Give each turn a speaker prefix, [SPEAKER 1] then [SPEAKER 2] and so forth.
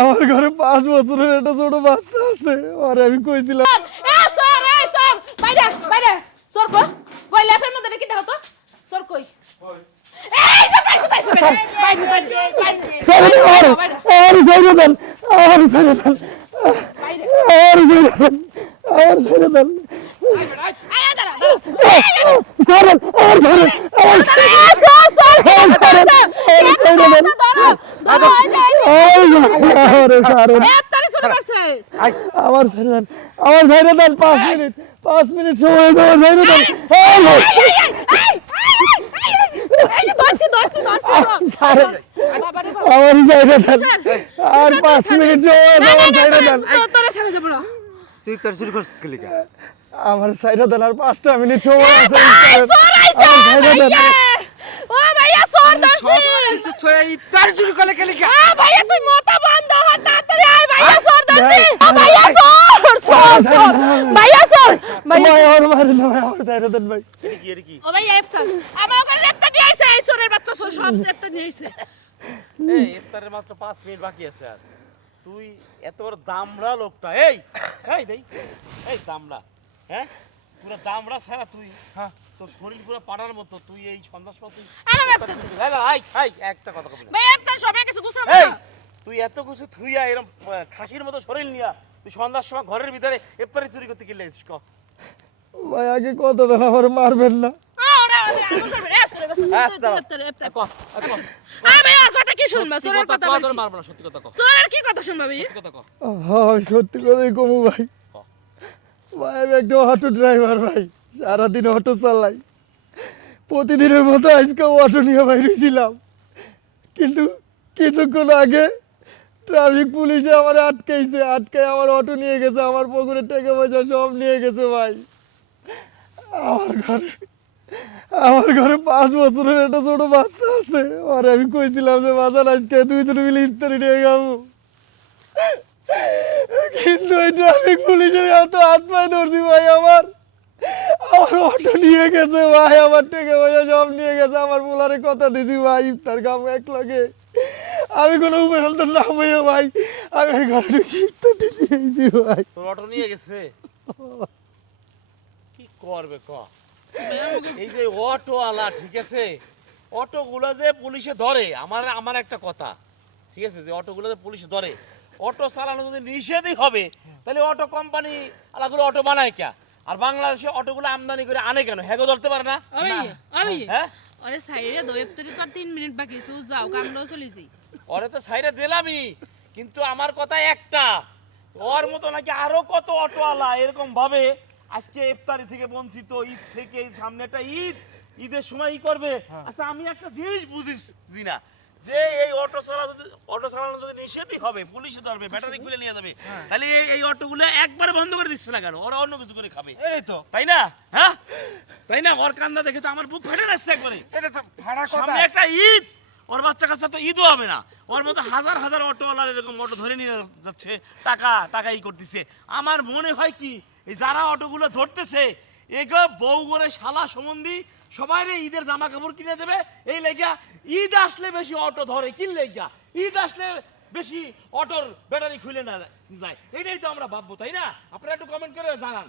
[SPEAKER 1] আমার ঘরে পাঁচ বছরের একটা ছোট বাচ্চা আছে। আর আমি কইছিলাম
[SPEAKER 2] এ সর এ সর। বাইরে বাইরে। সর কই? কই লেফের মধ্যে নাকি দেখো তো? সর কই? এই যে পাইছে পাইছে পাইছে।
[SPEAKER 1] ছেড়ে দেন আর ছেড়ে দেন। আর ছেড়ে দেন। আর ছেড়ে দেন। আর ছেড়ে দেন।
[SPEAKER 2] আয়া দাঁড়া
[SPEAKER 1] ছাড়েন আর ছাড়েন আর
[SPEAKER 2] সর সর
[SPEAKER 1] আর ছাড়েন আর ছেড়ে দেন
[SPEAKER 2] ধরো ধরো এই যে এই যে
[SPEAKER 1] আর ছাড়েন
[SPEAKER 2] একটারে শুরু করছে
[SPEAKER 1] আমার ছেড়ে দেন আমার ছেড়ে দেন পাঁচ মিনিট পাঁচ মিনিট সময় আমার দেন দেন আর পাঁচ মিনিট সময় আমার ছেড়ে দেন
[SPEAKER 3] তুই তোর শুরু করছিস কি
[SPEAKER 1] আমার ছেড়ে দেন আর পাঁচটা মিনিট সময় আছে আমার ছেড়ে দেন
[SPEAKER 2] ও ভাইয়া সর ধরছি
[SPEAKER 3] কিছু ছয় ইফতার শুরু করলে কি লিগা
[SPEAKER 2] আ ভাইয়া তুই মোটা বন্ধ হ তাড়াতাড়ি আয় ভাইয়া সর ধরছি ও ভাইয়া সর সর সর। ভাইয়া সর। ভাইয়া।
[SPEAKER 1] ভাই আমার না ভাই আমার ছেড়ে দেন ভাই।
[SPEAKER 3] কি এর কি
[SPEAKER 2] ও ভাইয়া ইফতার। আমার ওখানে রেপটা দিয়ে আইছে এই চোরের বাচ্চা সব সব রেপটা নিয়ে আইছে।
[SPEAKER 3] এই ইফতারের মাত্র 5 মিনিট বাকি আছে আর। তুই এত বড় দামড়া লোকটা। এই এই দেই। এই দামড়া। হ্যাঁ? পুরো দামড়া ছাড়া তুই। হ্যাঁ। তোর শরীর পুরো পাড়ার মতো তুই এই সন্ধ্যার সময় তুই একটা কথা
[SPEAKER 2] সবাই কিছু
[SPEAKER 3] তুই এত কিছু থুইয়া এরকম খাসির মতো শরীর নিয়া তুই সন্ধ্যার সময় ঘরের ভিতরে ইফতারি চুরি করতে গেলে ক?
[SPEAKER 1] ভাই আগে কত দেন আমার মারবেন না।
[SPEAKER 3] হ্যাঁ, সত্যি
[SPEAKER 2] চোরের
[SPEAKER 3] কথা
[SPEAKER 2] কথা
[SPEAKER 3] ক,
[SPEAKER 2] বলছি।
[SPEAKER 3] তোর মারবো না, সত্যি কথা ক।
[SPEAKER 2] চোরের কি কথা শুনবা ভাইয়া
[SPEAKER 3] সত্যি কথা ক।
[SPEAKER 1] হ্যাঁ সত্যি কথাই কমু ভাই।
[SPEAKER 3] ক।
[SPEAKER 1] ভাই, আমি একটা অটো ড্রাইভার ভাই। সারাদিন অটো চালাই। প্রতিদিনের মতো আজকে অটো নিয়ে বাইরেছিলাম কিন্তু কিছুক্ষণ আগে ট্রাফিক পুলিশে আমার আটকাইছে আটকায় আমার অটো নিয়ে গেছে, আমার পকেটের টাকা পয়সা সব নিয়ে গেছে ভাই। আমার ঘরে আমার ঘরে পাঁচ বছরের একটা ছোট বাচ্চা আছে। আর আমি কইছিলাম যে বাজার আজকে দুইজন মিলে ইফতারি নিয়ে ট্রাফিক পুলিশের এত হাত পায়ে ধরছি ভাই আমার। আমার অটো নিয়ে গেছে ভাই, আমার টাকা পয়সা সব নিয়ে গেছে। আমার পোলারে কথা দিছি ভাই, ইফতার খাব এক লগে। আমি কোনো উপায় হল না ভাইয়া ভাই, আমি ঘরে ঢুকে ইফতারটি নিয়েছি ভাই।
[SPEAKER 3] তোর অটো নিয়ে গেছে? কি করবে ক? এই যে অটোওয়ালা, ঠিক আছে? অটোগুলো যে পুলিশে ধরে, আমার আমার একটা কথা। ঠিক আছে? যে অটোগুলো যে পুলিশে ধরে, অটো চালানো যদি নিষেধই হবে তাহলে অটো কোম্পানি আলাগুলো অটো বানায় কে? আর বাংলাদেশে অটোগুলো আমদানি করে আনে কেন? হ্যাগো ধরতে পারে না?
[SPEAKER 2] আমি
[SPEAKER 3] হ্যাঁ?
[SPEAKER 2] আরে দো তো আর তিন মিনিট বাকি সু যাও কামলো চলে যাই
[SPEAKER 3] ওরে তো সাইডে দিলামই কিন্তু আমার কথা একটা ওর মতো নাকি আরও কত অটোওয়ালা এরকম ভাবে আজকে ইফতারি থেকে বঞ্চিত ঈদ থেকে সামনে একটা ঈদ ঈদের সময় ই করবে। আচ্ছা আমি একটা জিনিস বুঝিস না যে এই অটো চালা যদি অটো চালানো যদি নিষেধই হবে পুলিশে ধরবে ব্যাটারি খুলে নিয়ে যাবে তাহলে এই- অটোগুলো একবারে বন্ধ করে দিচ্ছে না কেন? ওরা অন্য কিছু করে খাবে।
[SPEAKER 4] এই তো।
[SPEAKER 3] তাই না? হ্যাঁ? তাই না? ওর কান্দা দেখে তো আমার বুক ফেটে যাচ্ছে একবারে।
[SPEAKER 4] এটা তো ভাড়া কথা।
[SPEAKER 3] একটা ঈদ। ওর বাচ্চা কাচ্চা তো ঈদও হবে না। ওর মতো হাজার হাজার অটোওয়ালার এরকম অটো ধরে নিয়ে যাচ্ছে টাকা টাকা ই করতেছে। আমার মনে হয় কি এই যারা অটোগুলো ধরতেছে এগো বউ করে শালা সম্বন্ধি, সবাই রে ঈদের জামা কাপড় কিনে দেবে। এই লেগা ঈদ আসলে বেশি অটো ধরে কিন লেগা ঈদ আসলে বেশি অটোর ব্যাটারি খুলে না যায়। এটাই তো আমরা ভাববো, তাই না? আপনারা একটু কমেন্ট করে জানান।